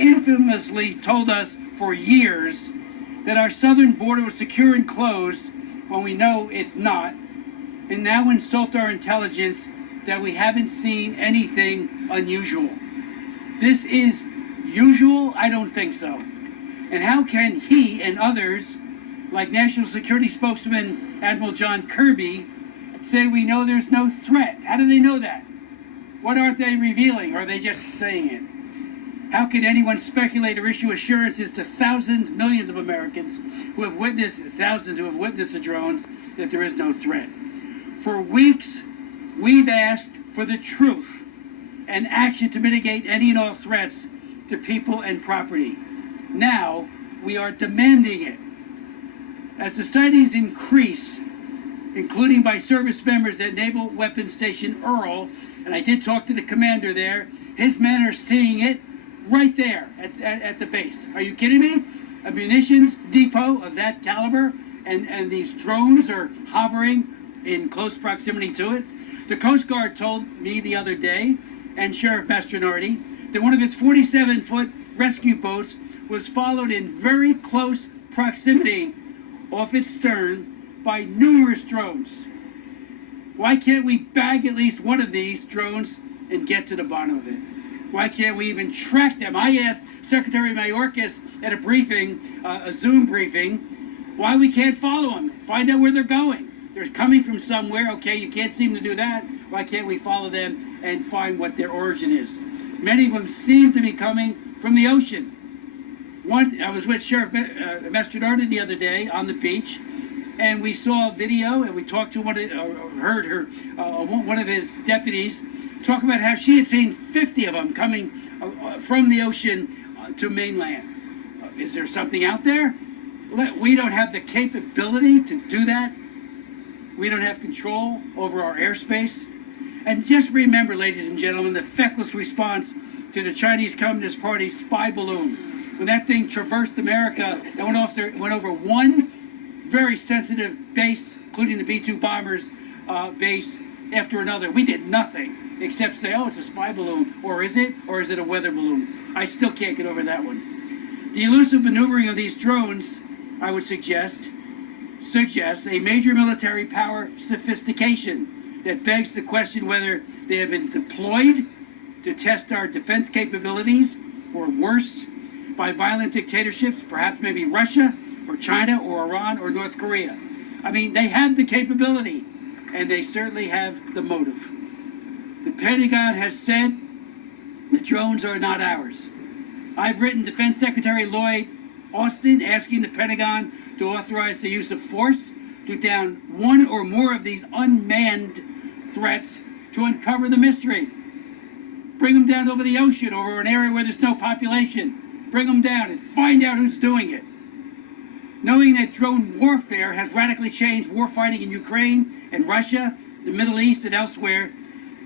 infamously told us for years that our southern border was secure and closed when we know it's not, and now insult our intelligence that we haven't seen anything unusual. This is usual? I don't think so. And how can he and others, like National Security Spokesman Admiral John Kirby, say we know there's no threat? How do they know that? What aren't they revealing? Or are they just saying it? How can anyone speculate or issue assurances to thousands, millions of Americans who have witnessed, thousands who have witnessed the drones, that there is no threat? For weeks, we've asked for the truth and action to mitigate any and all threats to people and property. Now, we are demanding it. As the sightings increase, including by service members at Naval Weapons Station Earl, and I did talk to the commander there, his men are seeing it right there at the base. Are you kidding me? A munitions depot of that caliber, and these drones are hovering in close proximity to it. The Coast Guard told me the other day, and Sheriff Mastronardi, that one of its 47-foot rescue boats was followed in very close proximity off its stern by numerous drones. Why can't we bag at least one of these drones and get to the bottom of it? Why can't we even track them? I asked Secretary Mayorkas at a briefing, a Zoom briefing, why we can't follow them, find out where they're going. They're coming from somewhere. Okay, you can't seem to do that. Why can't we follow them and find what their origin is? Many of them seem to be coming from the ocean. I was with Sheriff Mastronardi the other day on the beach, and we saw a video, and we talked to heard her, one of his deputies talk about how she had seen 50 of them coming from the ocean to mainland. Is there something out there? We don't have the capability to do that. We don't have control over our airspace. And just remember, ladies and gentlemen, the feckless response to the Chinese Communist Party spy balloon. When that thing traversed America and went over one very sensitive base, including the B-2 bombers base, after another. We did nothing except say, oh, it's a spy balloon. Or is it? Or is it a weather balloon? I still can't get over that one. The elusive maneuvering of these drones, I would suggest a major military power sophistication that begs to question whether they have been deployed to test our defense capabilities, or worse, by violent dictatorships, perhaps maybe Russia or China or Iran or North Korea. I mean, they have the capability, and they certainly have the motive. The Pentagon has said the drones are not ours. I've written Defense Secretary Lloyd Austin asking the Pentagon to authorize the use of force to down one or more of these unmanned threats to uncover the mystery. Bring them down over the ocean, over an area where there's no population. Bring them down and find out who's doing it. Knowing that drone warfare has radically changed warfighting in Ukraine and Russia, the Middle East, and elsewhere,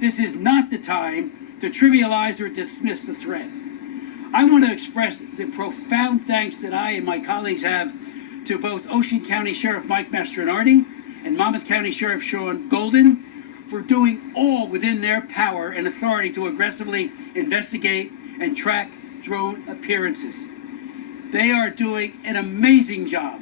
this is not the time to trivialize or dismiss the threat. I want to express the profound thanks that I and my colleagues have to both Ocean County Sheriff Mike Mastronardi and Monmouth County Sheriff Sean Golden for doing all within their power and authority to aggressively investigate and track drone appearances. They are doing an amazing job.